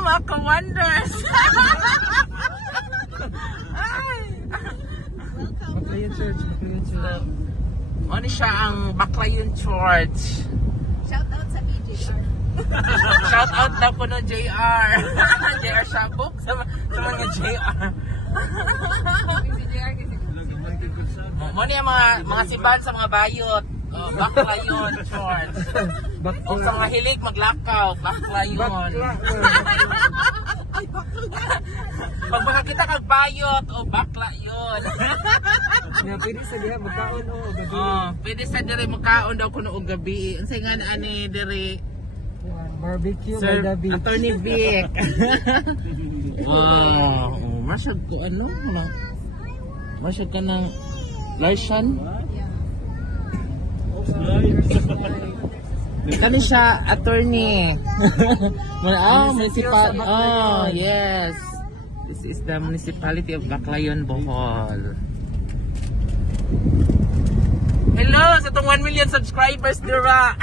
mga ka-wonders! Baclayon Church, Baclayon Church. Ano siya ang Baclayon Church? Shout out sa BJR. Shout out na po no JR. JR Shabok sa mga JR. BJR kasi. Mo niya mga simbahan sa mga bayot. Baclayon Church. O sa mga hilig maglakaw, Baclayon. Pag makakita kag bayot o Baclayon. Nga, pwede sa diha magkaon o gabi. Pwede sa dire magkaon daw kuno og gabi. Unsay nga ani dire Barbecue by Sir the beach. Attorney Vic. Wow, masyad ko ano? Masyad ka ng Larshan? Kani siya attorney. Municipal. Oh, yes. This is the municipality of Baclayon, Bohol. Hello sa tong 1 million subscribers, dira.